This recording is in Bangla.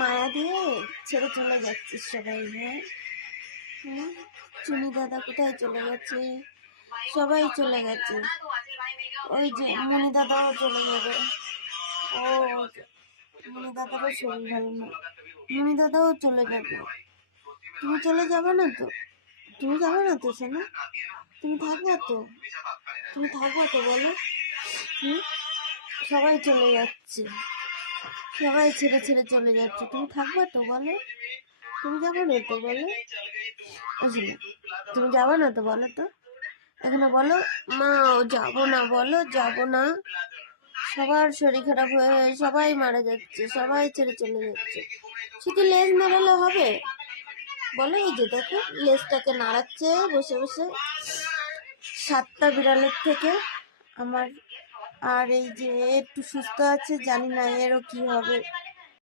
মায়া দিয়ে ছেড়ে চলে যাচ্ছে সবাই। হ্যাঁ, চুনি দাদা কোথায় চলে গেছে? সবাই চলে গেছে। ওই যে মনি দাদাও চলে যাবে। ও, মনি দাদারও শরীর ভালো না, মনি দাদাও চলে যাবে। তুমি চলে যাবে না তো? তুমি যাবে না তো সোনা? তুমি থাকবা তো? তুমি থাকবা তো বলো? সবাই চলে যাচ্ছে, সবাই ছেড়ে ছেড়ে চলে যাচ্ছে, তুমি থাকবা তো বলো? তুমি যাবে না তো বলো? তুমি যাবে না তো বলো তো? এখানে বলো মা যাবো না, বলো যাবো না। সবার শরীর খারাপ হয়ে সবাই মারা যাচ্ছে, সবাই ছেড়ে চলে যাচ্ছে, শুধু লেজ নাড়ালে হবে? বলো, এই যে দেখো লেজটাকে নাড়াচ্ছে বসে বসে 7টা বিড়ালের থেকে আমার। আর এই যে একটু সুস্থ আছে, জানি না এরও কি হবে।